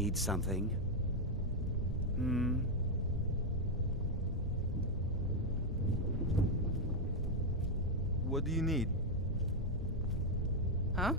need something? What do you need? Huh?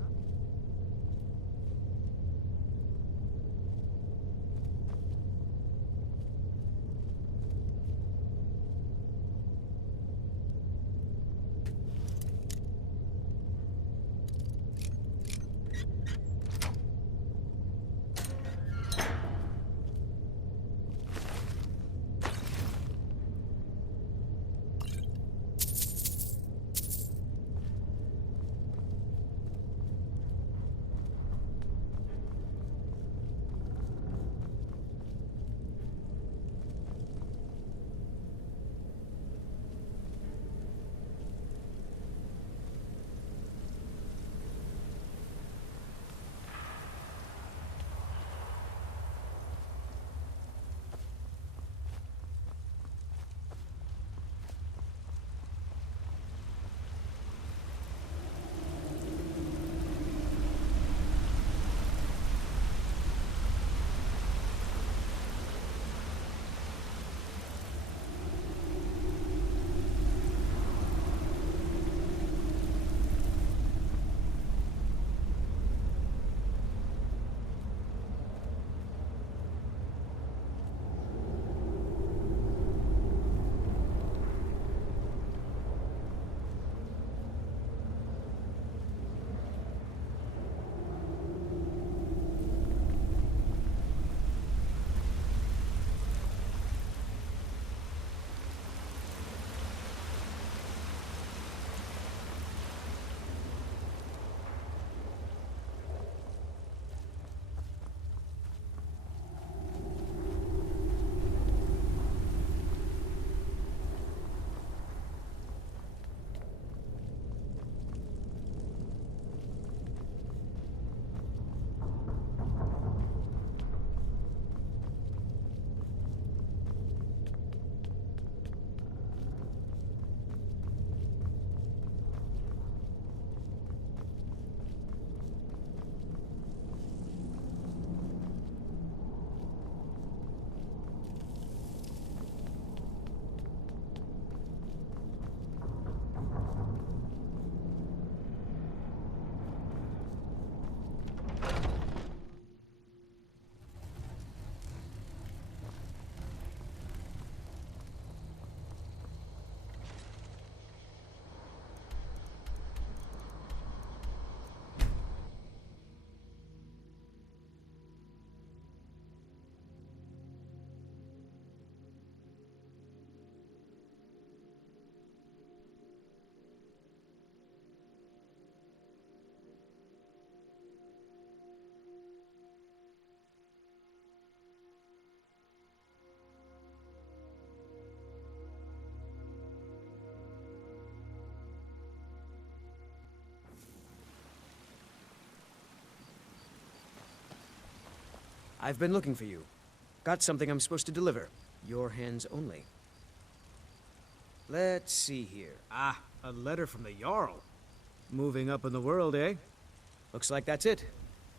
I've been looking for you. Got something I'm supposed to deliver. Your hands only. Let's see here. Ah, a letter from the jarl. Moving up in the world, eh? Looks like that's it.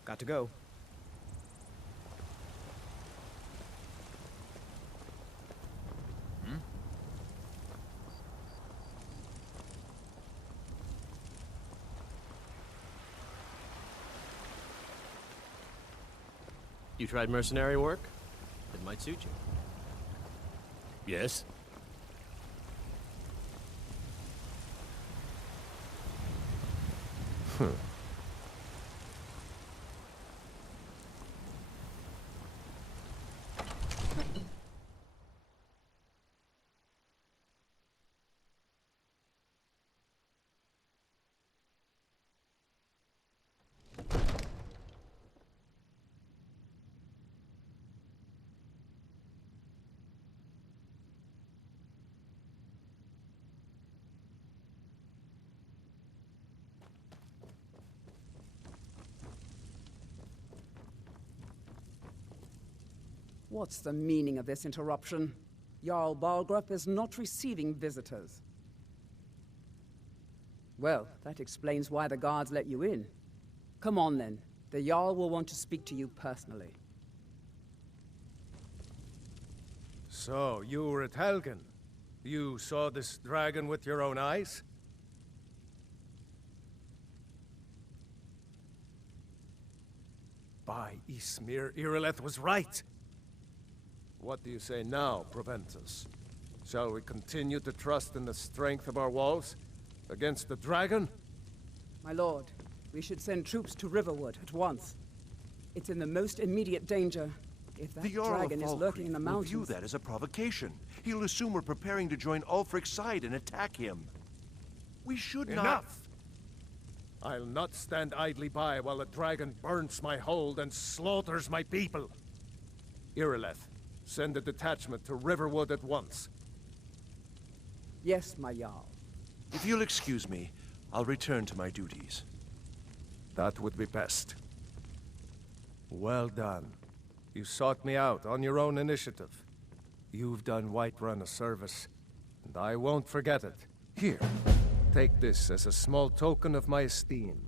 Got to go. You tried mercenary work? It might suit you. Yes? What's the meaning of this interruption? Jarl Balgrup is not receiving visitors. Well, that explains why the guards let you in. Come on then. The Jarl will want to speak to you personally. So, you were at Helgen. You saw this dragon with your own eyes? By Ysmir, Irileth was right! What do you say now, Proventus? Shall we continue to trust in the strength of our walls? Against the dragon? My lord, we should send troops to Riverwood at once. It's in the most immediate danger. If that The Jarl dragon of is lurking in the Falkreath will view mountains... that as a provocation. He'll assume we're preparing to join Ulfric's side and attack him. We should not... Enough! I'll not stand idly by while the dragon burns my hold and slaughters my people. Irileth, send a detachment to Riverwood at once. Yes, my Jarl. If you'll excuse me, I'll return to my duties. That would be best. Well done. You sought me out on your own initiative. You've done Whiterun a service, and I won't forget it. Here, take this as a small token of my esteem.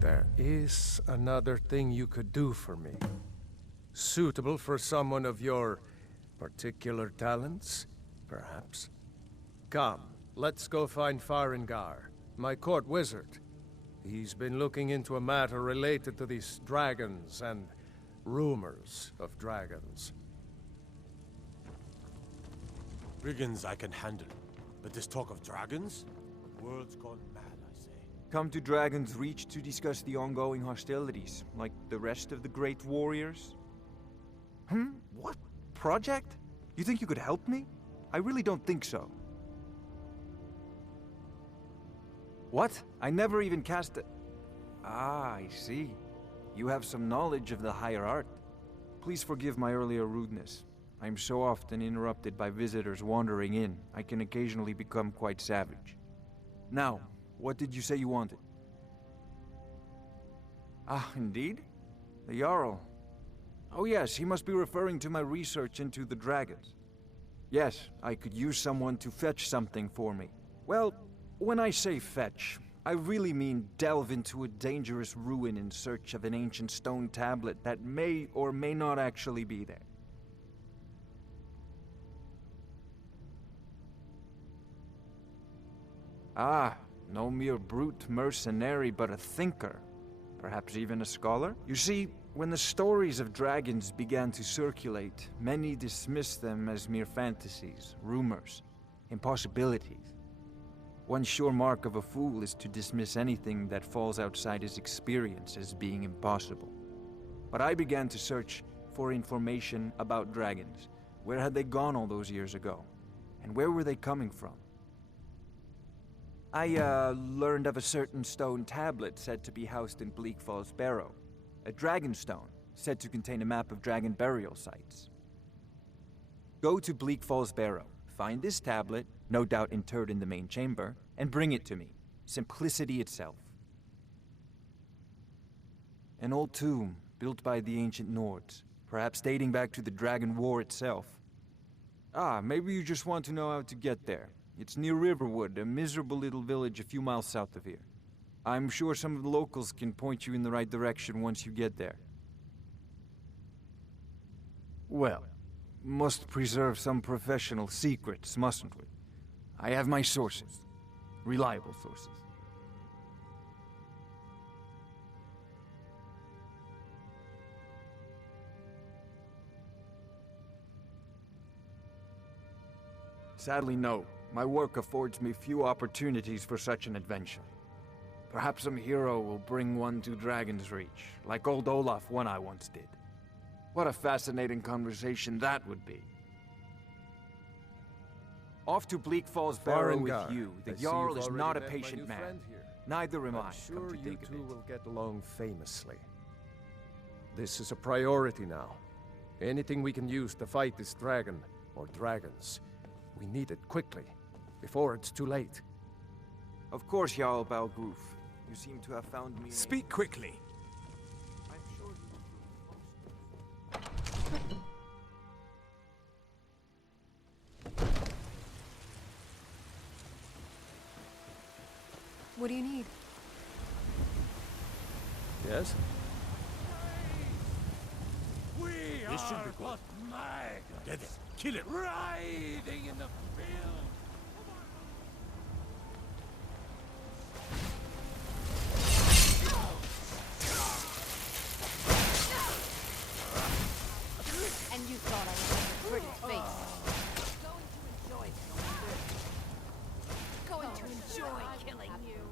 There is another thing you could do for me. Suitable for someone of your particular talents, perhaps. Come, let's go find Farengar, my court wizard. He's been looking into a matter related to these dragons and rumors of dragons. Brigands I can handle, but this talk of dragons? The world's gone mad, I say. Come to Dragon's Reach to discuss the ongoing hostilities, like the rest of the great warriors? What? Project? You think you could help me? I really don't think so. What? I never even cast a... Ah, I see. You have some knowledge of the higher art. Please forgive my earlier rudeness. I'm so often interrupted by visitors wandering in, I can occasionally become quite savage. Now, what did you say you wanted? Ah, indeed? The Jarl. Oh yes, he must be referring to my research into the dragons. Yes, I could use someone to fetch something for me. Well, when I say fetch, I really mean delve into a dangerous ruin in search of an ancient stone tablet that may or may not actually be there. Ah, no mere brute mercenary, but a thinker. Perhaps even a scholar? You see, when the stories of dragons began to circulate, many dismissed them as mere fantasies, rumors, impossibilities. One sure mark of a fool is to dismiss anything that falls outside his experience as being impossible. But I began to search for information about dragons. Where had they gone all those years ago? And where were they coming from? I, learned of a certain stone tablet said to be housed in Bleak Falls Barrow. A dragon stone, said to contain a map of dragon burial sites. Go to Bleak Falls Barrow, find this tablet, no doubt interred in the main chamber, and bring it to me. Simplicity itself. An old tomb, built by the ancient Nords, perhaps dating back to the Dragon War itself. Ah, maybe you just want to know how to get there. It's near Riverwood, a miserable little village a few miles south of here. I'm sure some of the locals can point you in the right direction once you get there. Well, must preserve some professional secrets, mustn't we? I have my sources. Reliable sources. Sadly, no. My work affords me few opportunities for such an adventure. Perhaps some hero will bring one to Dragon's Reach, like old Olaf one I once did. What a fascinating conversation that would be. Off to Bleak Falls Barrow with you. The Jarl is not a patient man. Neither am I, Sure, come to you think of two it. will get along famously. This is a priority now. Anything we can use to fight this dragon, or dragons, we need it quickly, before it's too late. Of course, Jarl Balgroof. You seem to have found me... Speak quickly. I'm sure What do you need? Yes? This should be good. Get it. Kill it. Riding in the field. And you thought I was a pretty face. Going to enjoy killing you.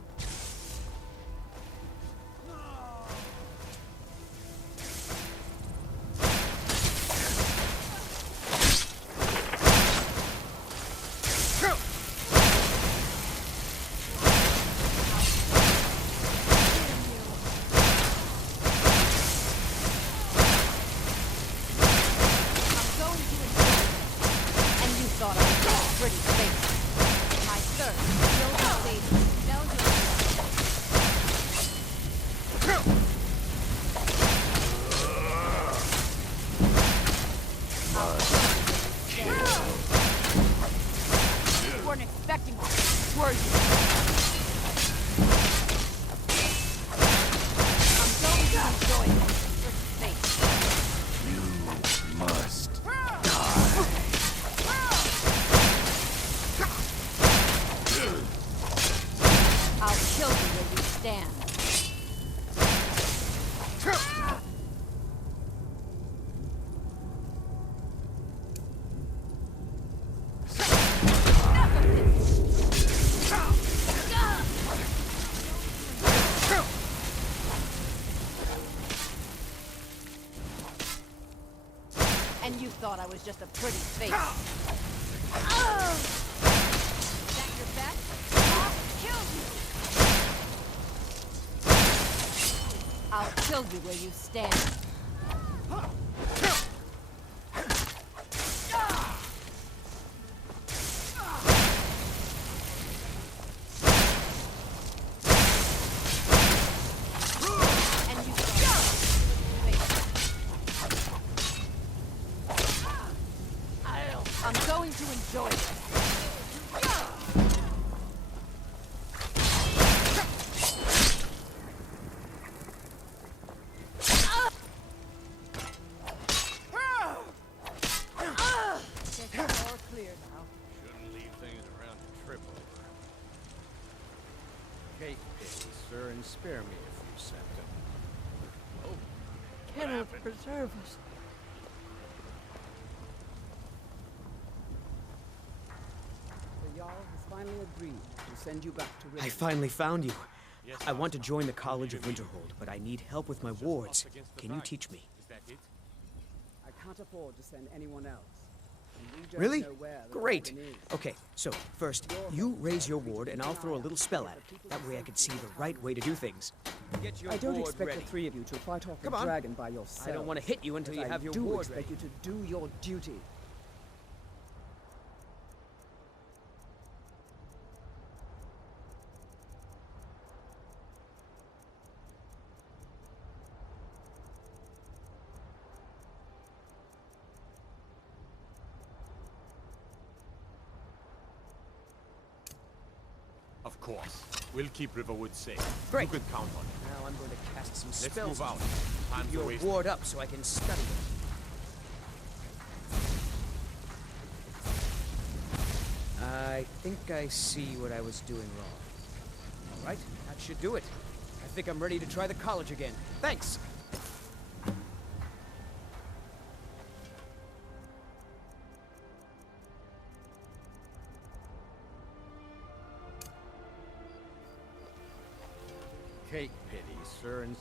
And you thought I was just a pretty face. Oh! Is that your best? I'll kill you where you stand. I'm going to enjoy it. Spare me a few seconds. Oh, Cannot preserve us. The Jarl has finally agreed to send you back to River. I finally found you. I want to join the College of Winterhold, but I need help with my wards. Can you teach me? I can't afford to send anyone else. And we don't Really? know where the Great. dragon is. Okay, so first, you raise your ward and I'll throw a little spell at it. That way I can see the right way to do things. Get your I don't ward expect ready. the three of you to fight off Come the on. dragon by yourself. I don't want to hit you until you have your I do ward expect ready. you to do your duty. Of course. We'll keep Riverwood safe. Great. You can count on it. Now I'm going to cast some Let's spells. move out. Keep Time's your wasted. ward up so I can study it. I think I see what I was doing wrong. All right, that should do it. I think I'm ready to try the college again. Thanks! Take pity, sir, and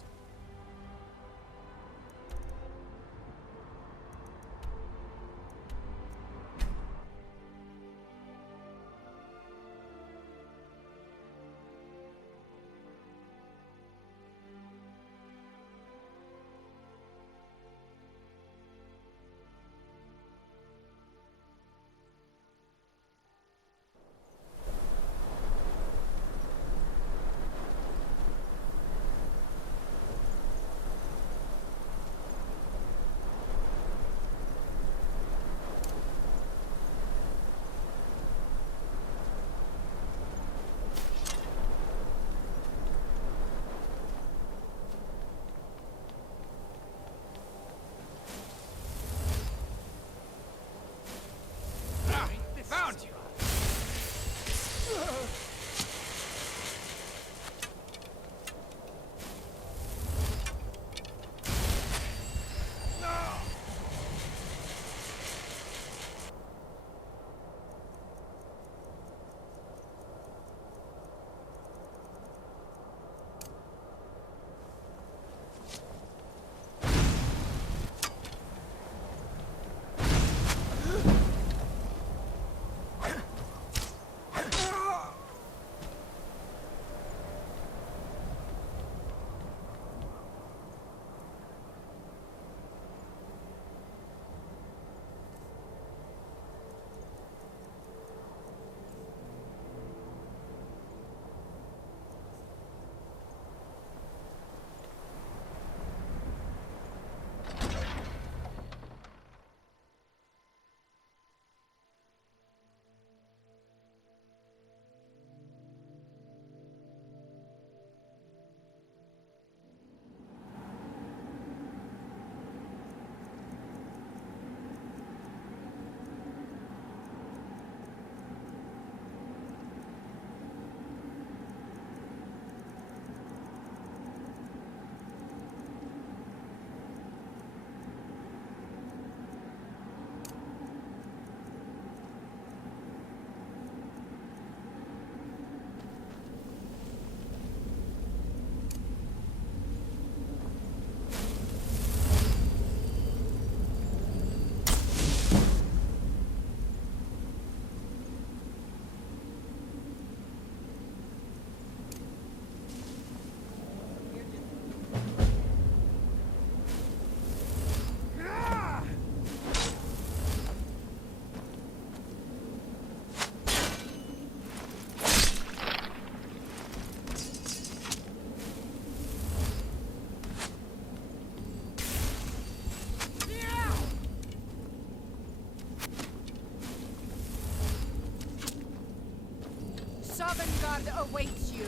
Sovngarde awaits you.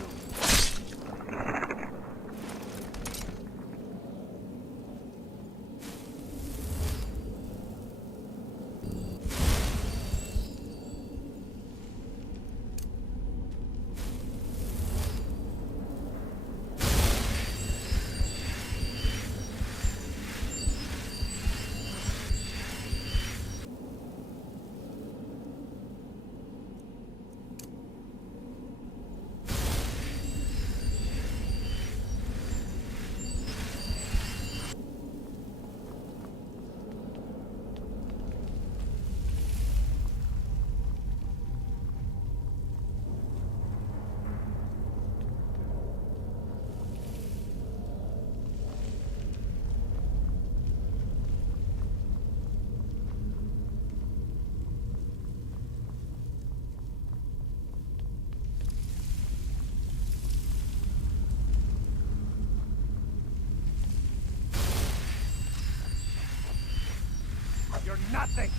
You're nothing!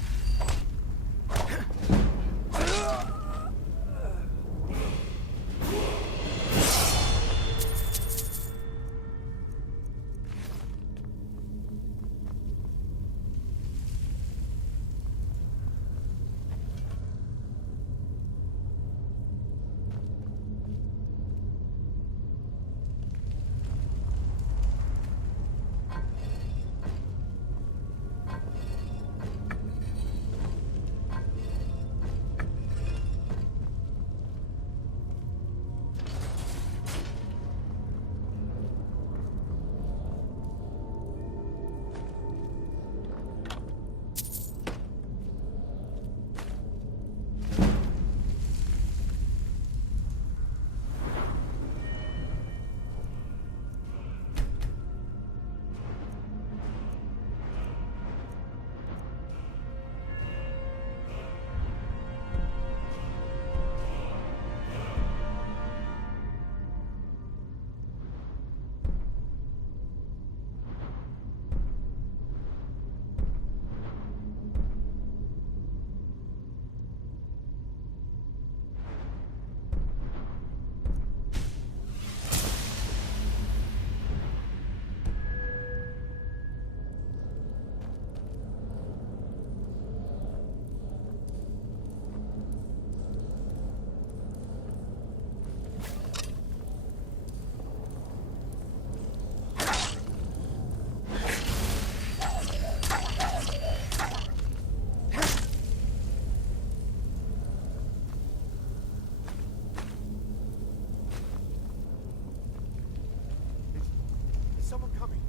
Someone coming.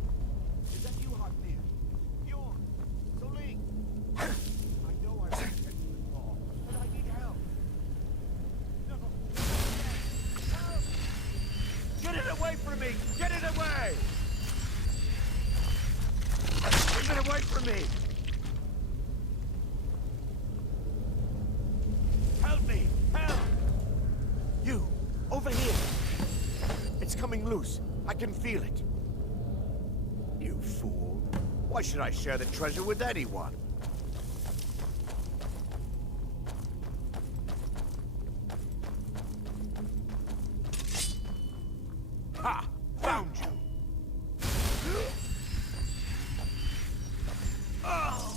Is that you, Hotmere? Bjorn? Soling? I know I won't get you involved, but I need help. No. Help! Get it away from me! Get it away! Get it away from me! Help me! Help! You! Over here! It's coming loose. I can feel it. You fool. Why should I share the treasure with anyone? Ha! Found you! Oh!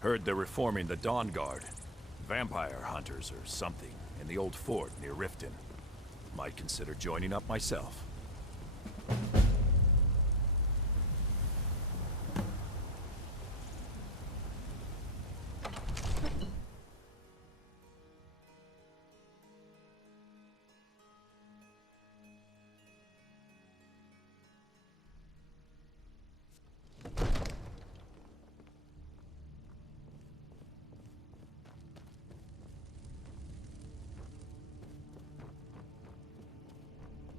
Heard they're reforming the Dawn Guard. Vampire hunters or something in the old fort near Riften. Might consider joining up myself.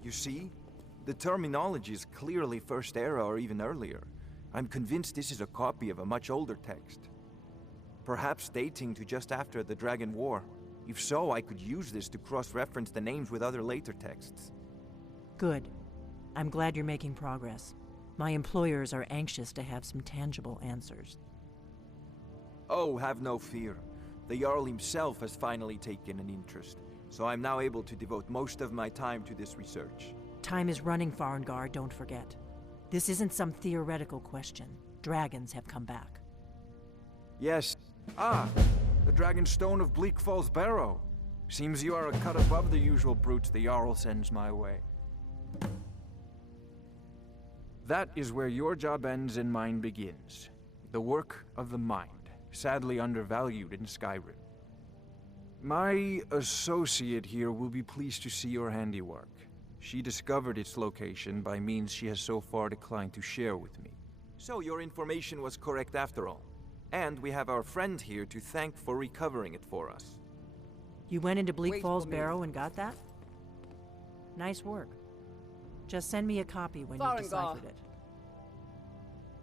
You see? The terminology is clearly First Era or even earlier. I'm convinced this is a copy of a much older text. Perhaps dating to just after the Dragon War. If so, I could use this to cross-reference the names with other later texts. Good. I'm glad you're making progress. My employers are anxious to have some tangible answers. Oh, have no fear. The Jarl himself has finally taken an interest, so I'm now able to devote most of my time to this research. Time is running, Farengar, don't forget. This isn't some theoretical question. Dragons have come back. Yes. Ah! The Dragon Stone of Bleak Falls Barrow. Seems you are a cut above the usual brutes the Jarl sends my way. That is where your job ends and mine begins. The work of the mind, sadly undervalued in Skyrim. My associate here will be pleased to see your handiwork. She discovered its location by means she has so far declined to share with me. So your information was correct after all. And we have our friend here to thank for recovering it for us. You went into Bleak Falls Barrow and got that? Nice work. Just send me a copy when you've deciphered it.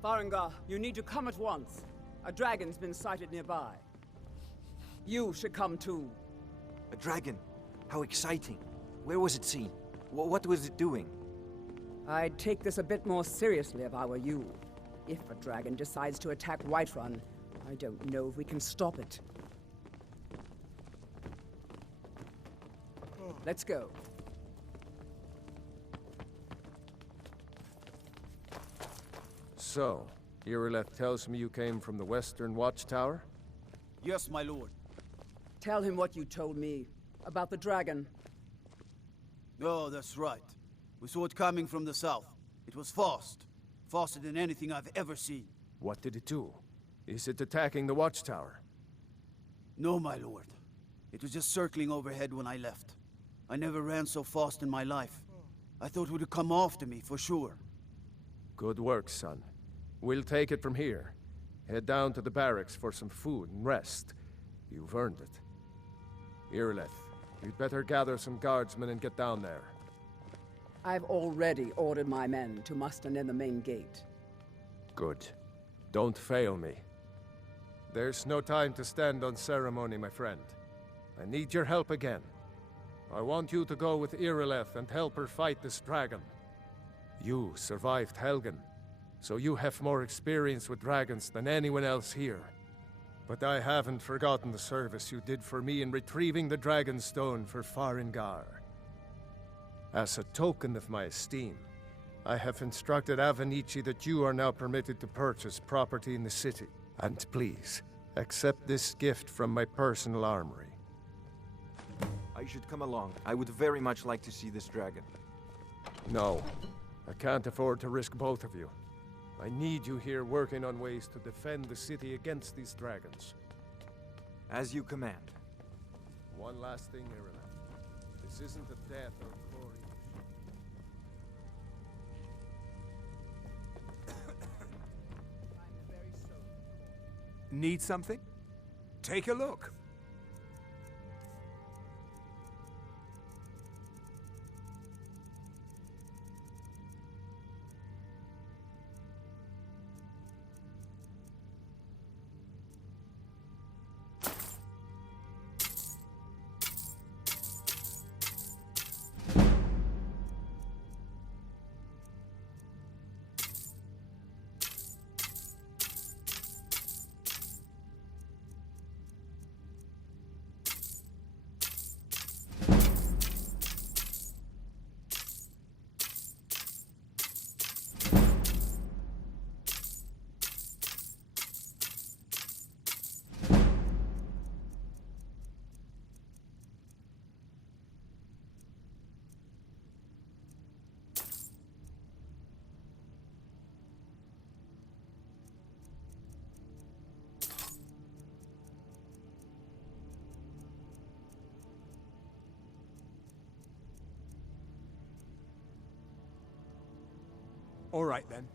Farengar, you need to come at once. A dragon's been sighted nearby. You should come too. A dragon? How exciting. Where was it seen? What was it doing? I'd take this a bit more seriously if I were you. If a dragon decides to attack Whiterun, I don't know if we can stop it. Let's go. So, Irileth tells me you came from the Western Watchtower? Yes, my lord. Tell him what you told me about the dragon. Oh, that's right. We saw it coming from the south. It was fast. Faster than anything I've ever seen. What did it do? Is it attacking the Watchtower? No, my lord. It was just circling overhead when I left. I never ran so fast in my life. I thought it would come after me, for sure. Good work, son. We'll take it from here. Head down to the barracks for some food and rest. You've earned it. Irileth, you'd better gather some guardsmen and get down there. I've already ordered my men to muster near the main gate. Good. Don't fail me. There's no time to stand on ceremony, my friend. I need your help again. I want you to go with Irileth and help her fight this dragon. You survived Helgen, so you have more experience with dragons than anyone else here. But I haven't forgotten the service you did for me in retrieving the Dragon Stone for Farengar. As a token of my esteem, I have instructed Avenici that you are now permitted to purchase property in the city. And please, accept this gift from my personal armory. I should come along. I would very much like to see this dragon. No, I can't afford to risk both of you. I need you here working on ways to defend the city against these dragons. As you command. One last thing, Irileth. This isn't a death or glory. Need something? Take a look. All right, then.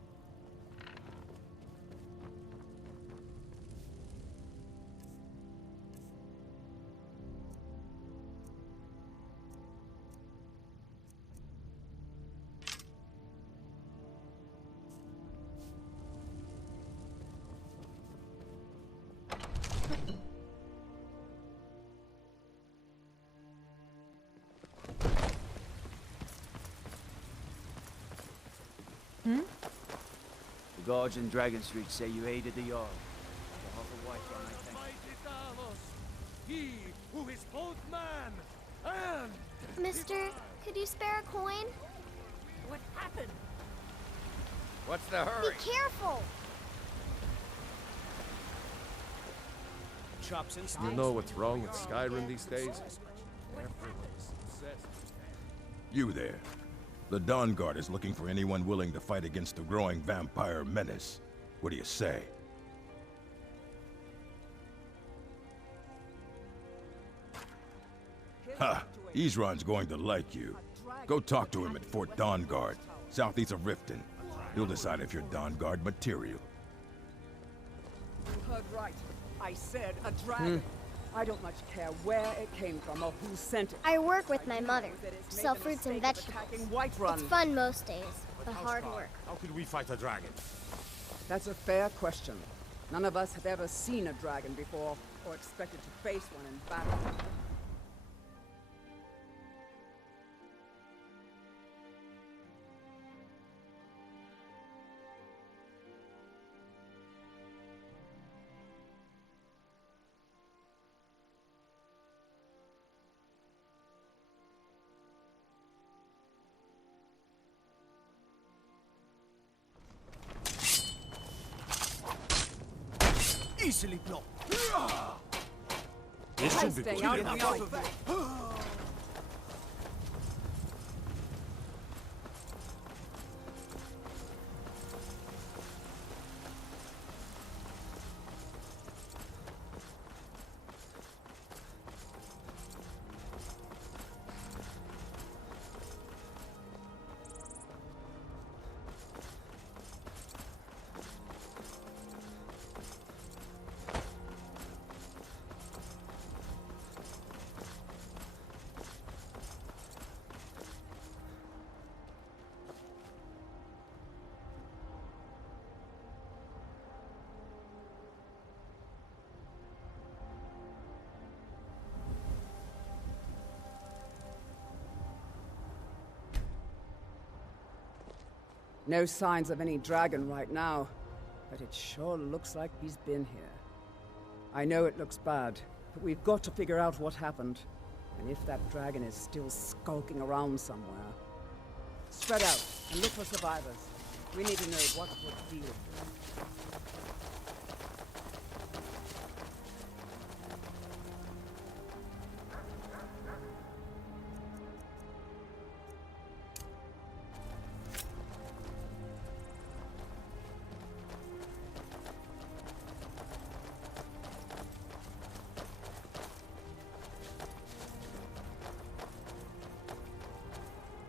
The guards in Dragon Street say you aided the Jarl. On behalf of Whiterun, I thank you. He who is both man and... Mister, could you spare a coin? What happened? What's the hurry? Be careful! Chops and You know what's wrong with Skyrim these days? Everyone's obsessed. You there. The Dawn Guard is looking for anyone willing to fight against the growing vampire menace. What do you say? Ha! Isran's going to like you. Go talk to him at Fort Dawn Guard, southeast of Riften. He'll decide if you're Dawn Guard material. You heard right. I said a dragon. I don't much care where it came from or who sent it. I work with my mother. Sell fruits and vegetables. It's fun most days, but hard work. How could we fight a dragon? That's a fair question. None of us have ever seen a dragon before, or expected to face one in battle. Easily blocked. This should be Stay good. out of the eye. No signs of any dragon right now, but it sure looks like he's been here. I know it looks bad, but we've got to figure out what happened, and if that dragon is still skulking around somewhere. Spread out and look for survivors. We need to know what we're dealing with.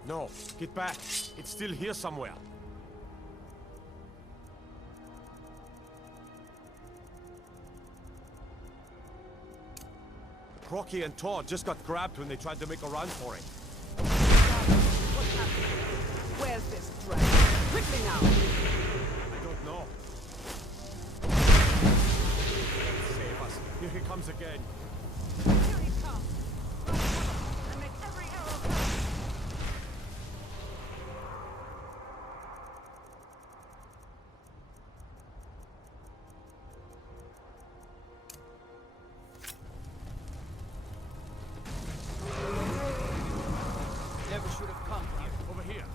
No, get back. It's still here somewhere. Crocky and Todd just got grabbed when they tried to make a run for it. What happened? Where's this dragon? Quickly now! I don't know. Save us. Here he comes again. Here he comes. Run, and make every arrow count. Never should have come here. Over here.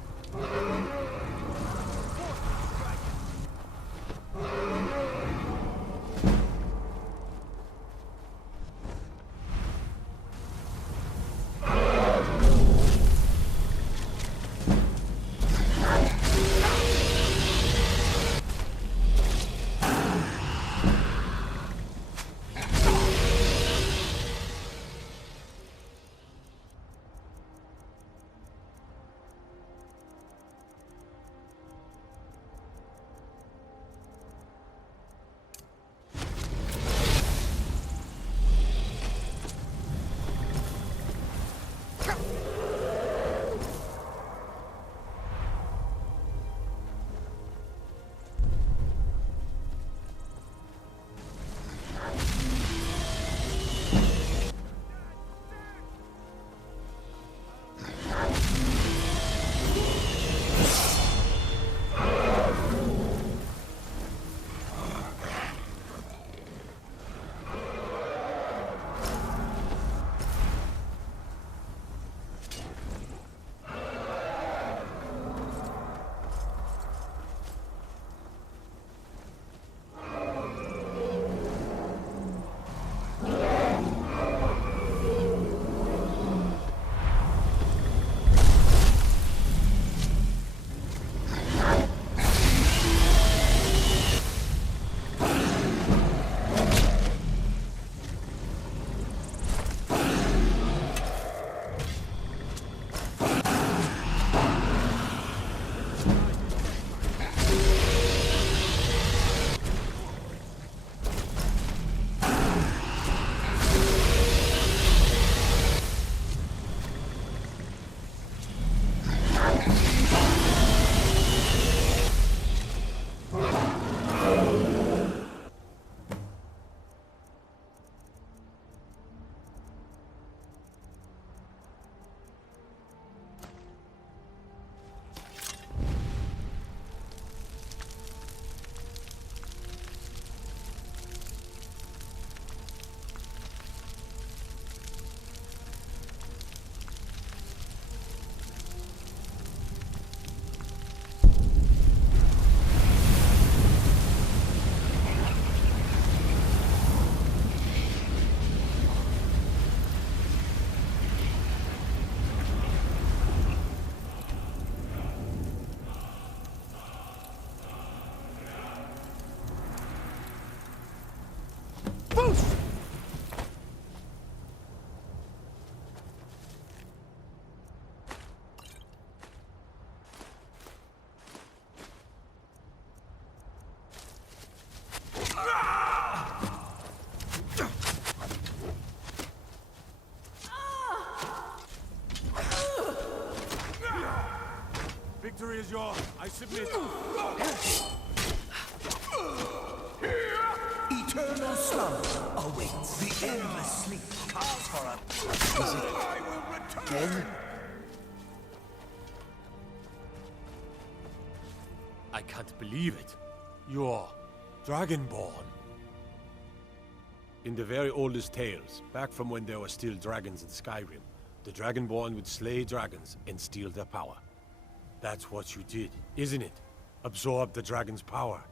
Boost! Victory is yours. I submit. Eternal slumber awaits. The endless sleep calls for a... Is it... I will return. I can't believe it. You're Dragonborn. In the very oldest tales, back from when there were still dragons in Skyrim, the Dragonborn would slay dragons and steal their power. That's what you did, isn't it? Absorb the dragon's power.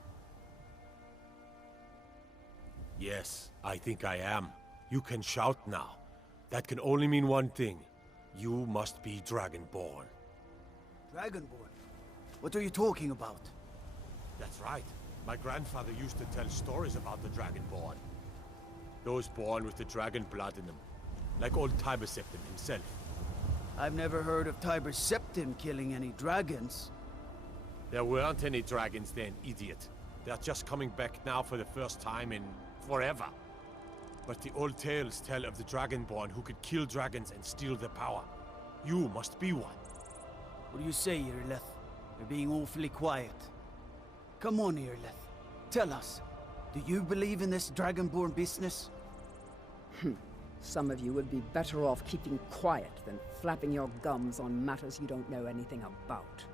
Yes, I think I am. You can shout now. That can only mean one thing. You must be Dragonborn. Dragonborn? What are you talking about? That's right. My grandfather used to tell stories about the Dragonborn. Those born with the dragon blood in them. Like old Tiber Septim himself. I've never heard of Tiber Septim killing any dragons. There weren't any dragons then, idiot. They're just coming back now for the first time in forever. But the old tales tell of the Dragonborn who could kill dragons and steal their power. You must be one. What do you say, Irleth? You're being awfully quiet. Come on, Irleth. Tell us. Do you believe in this Dragonborn business? Some of you would be better off keeping quiet than flapping your gums on matters you don't know anything about.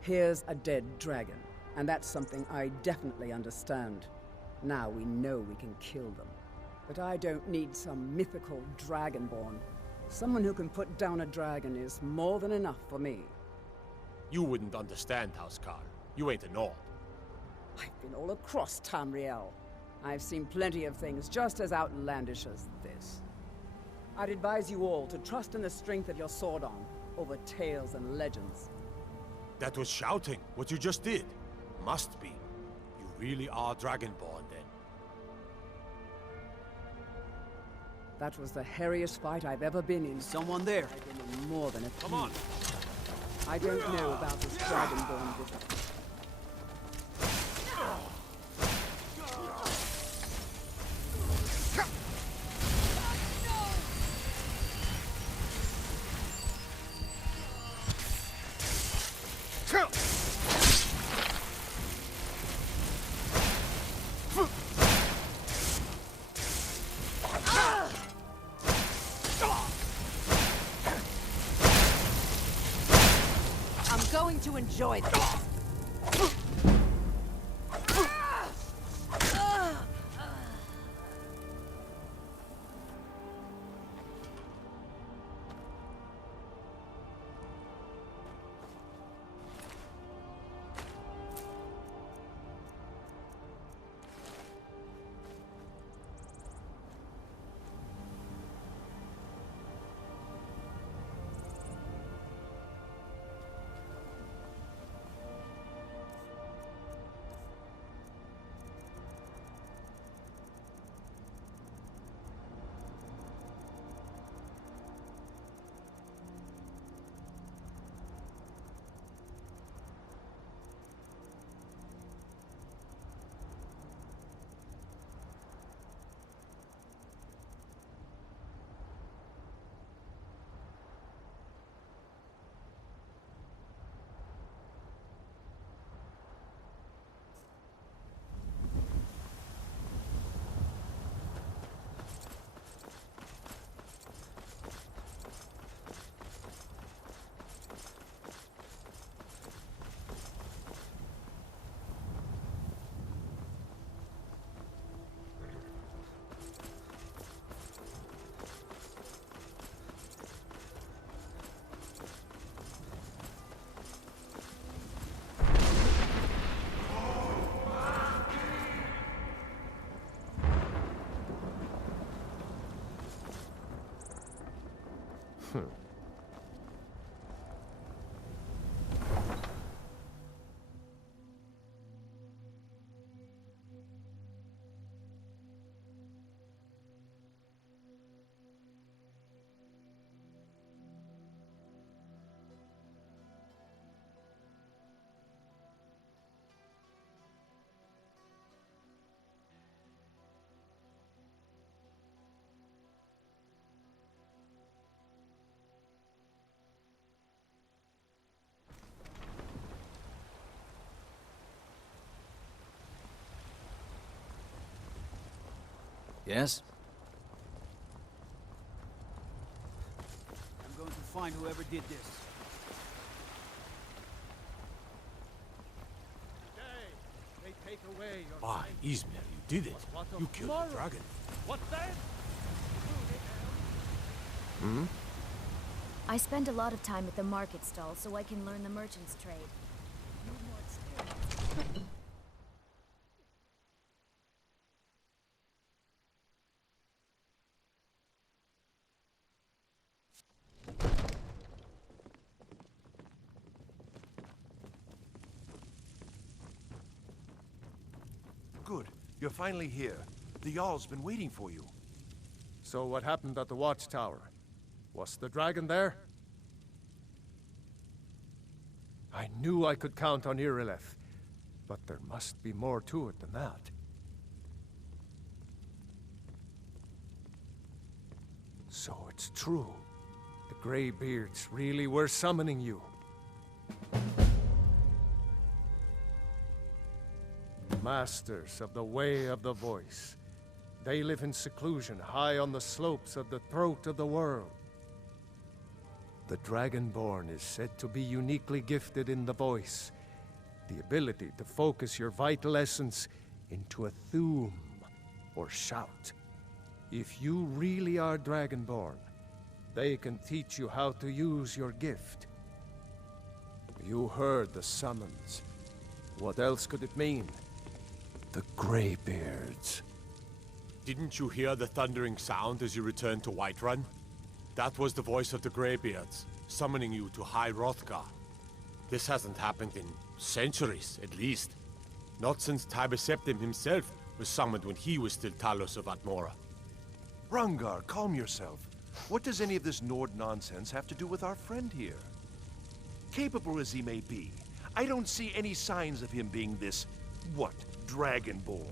Here's a dead dragon, and that's something I definitely understand. Now we know we can kill them. But I don't need some mythical Dragonborn. Someone who can put down a dragon is more than enough for me. You wouldn't understand, Housecarl. You ain't a Nord. I've been all across Tamriel. I've seen plenty of things just as outlandish as this. I'd advise you all to trust in the strength of your sword arm over tales and legends. That was shouting, what you just did. Must be. You really are Dragonborn, then. That was the hairiest fight I've ever been in. Someone there. I've been in more than a few. Come on. I don't know about this Dragonborn business. Going to enjoy this. Yes? I'm going to find whoever did this. They take away your Why, Ismail, you did it. You killed the dragon. What then? Hmm? I spend a lot of time at the market stall so I can learn the merchant's trade. Need more experience. Good. You're finally here. The Jarl's been waiting for you. So what happened at the watchtower? Was the dragon there? I knew I could count on Irileth, but there must be more to it than that. So it's true. The Greybeards really were summoning you. Masters of the Way of the Voice. They live in seclusion, high on the slopes of the throat of the world. The Dragonborn is said to be uniquely gifted in the voice, the ability to focus your vital essence into a thume, or shout. If you really are Dragonborn, they can teach you how to use your gift. You heard the summons. What else could it mean? The Greybeards. Didn't you hear the thundering sound as you returned to Whiterun? That was the voice of the Greybeards, summoning you to High Hrothgar. This hasn't happened in centuries, at least. Not since Tiber Septim himself was summoned when he was still Talos of Atmora. Rungar, calm yourself. What does any of this Nord nonsense have to do with our friend here? Capable as he may be, I don't see any signs of him being this, what, Dragonborn?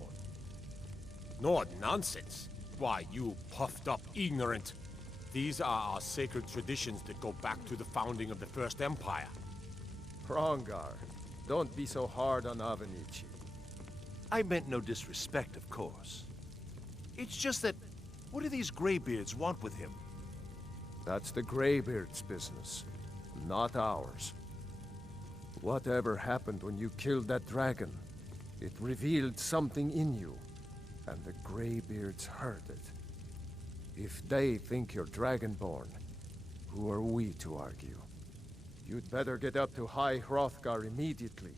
Nord nonsense? Why, you puffed up ignorant. These are our sacred traditions that go back to the founding of the First Empire. Hrongar, don't be so hard on Avenici. I meant no disrespect, of course. It's just that, what do these Greybeards want with him? That's the Greybeards' business, not ours. Whatever happened when you killed that dragon, it revealed something in you, and the Greybeards heard it. If they think you're Dragonborn, who are we to argue? You'd better get up to High Hrothgar immediately.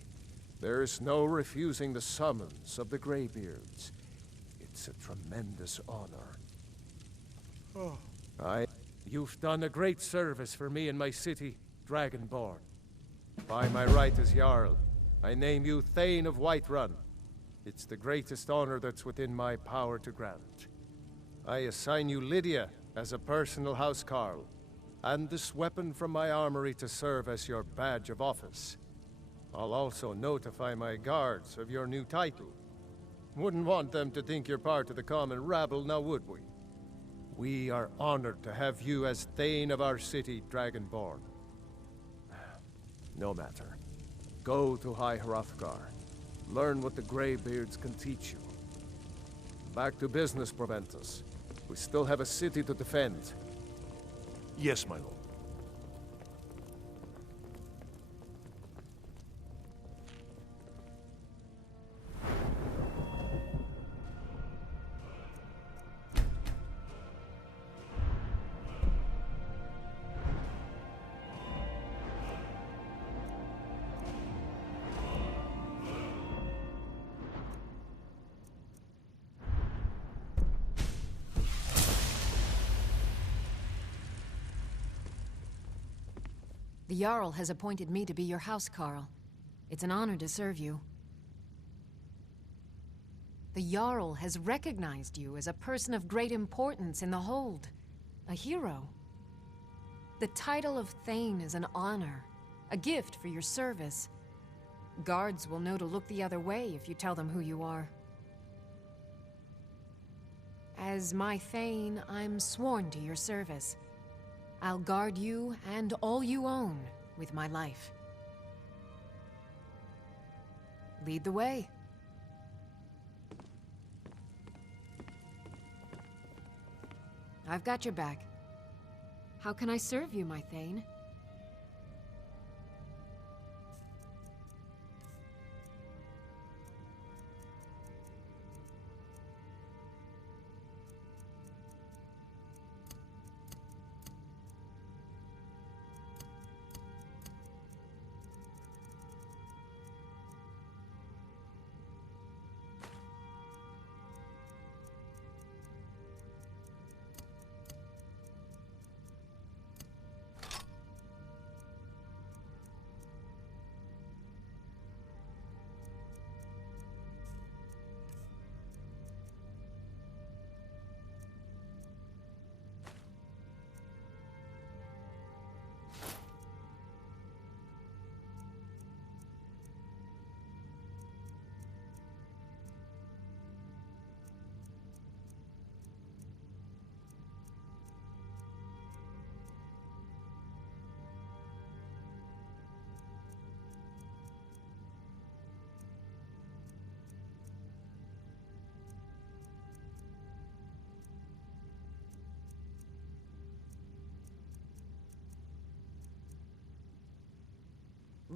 There's no refusing the summons of the Greybeards. It's a tremendous honor. You've done a great service for me and my city, Dragonborn. By my right as Jarl, I name you Thane of Whiterun. It's the greatest honor that's within my power to grant. I assign you Lydia as a personal housecarl, and this weapon from my armory to serve as your badge of office. I'll also notify my guards of your new title. Wouldn't want them to think you're part of the common rabble, now would we? We are honored to have you as Thane of our city, Dragonborn. No matter. Go to High Hrothgar. Learn what the Greybeards can teach you. Back to business, Proventus. We still have a city to defend. Yes, my lord. The Jarl has appointed me to be your housecarl. It's an honor to serve you. The Jarl has recognized you as a person of great importance in the Hold. A hero. The title of Thane is an honor, a gift for your service. Guards will know to look the other way if you tell them who you are. As my Thane, I'm sworn to your service. I'll guard you and all you own with my life. Lead the way. I've got your back. How can I serve you, my Thane?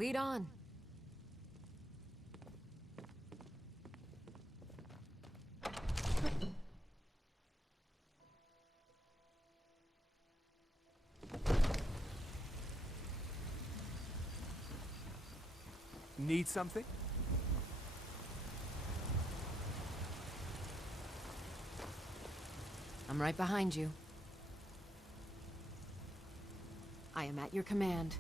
Lead on. Need something? I'm right behind you. I am at your command.